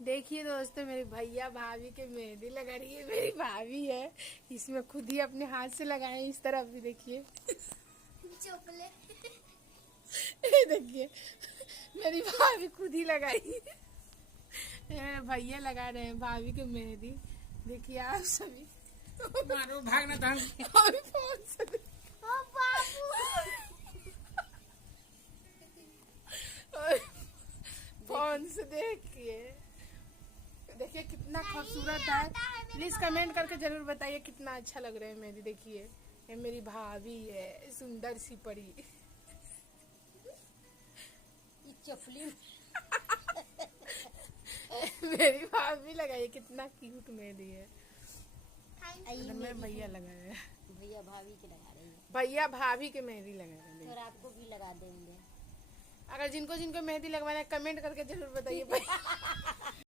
देखिए दोस्तों, मेरे भैया भाभी के मेहंदी लगा रही है। मेरी भाभी है, इसमें खुद ही अपने हाथ से लगाए। इस तरफ भी देखिए। चोपले ये देखिए, मेरी भाभी खुद ही लगाई। भैया लगा रहे हैं भाभी के मेहंदी। देखिए आप सभी। मारो भागना था। अभी फोन से ओ बाबू फोन से देखिए। देखिए कितना खूबसूरत है। प्लीज कमेंट करके जरूर बताइए कितना अच्छा लग रहा है मेहंदी। देखिए ये मेरी भाभी है, सुंदर सी परी। चपली मेरी भाभी लगाई, कितना क्यूट मेहंदी है। मेरे भैया लगाए हैं। भैया भाभी के लगा रही है भैया भाभी के मेहंदी लगाए हैं। और आपको भी लगा देंगे। अगर जिनको जिनको मेहंदी लगवाना है कमेंट करके जरूर बताइए।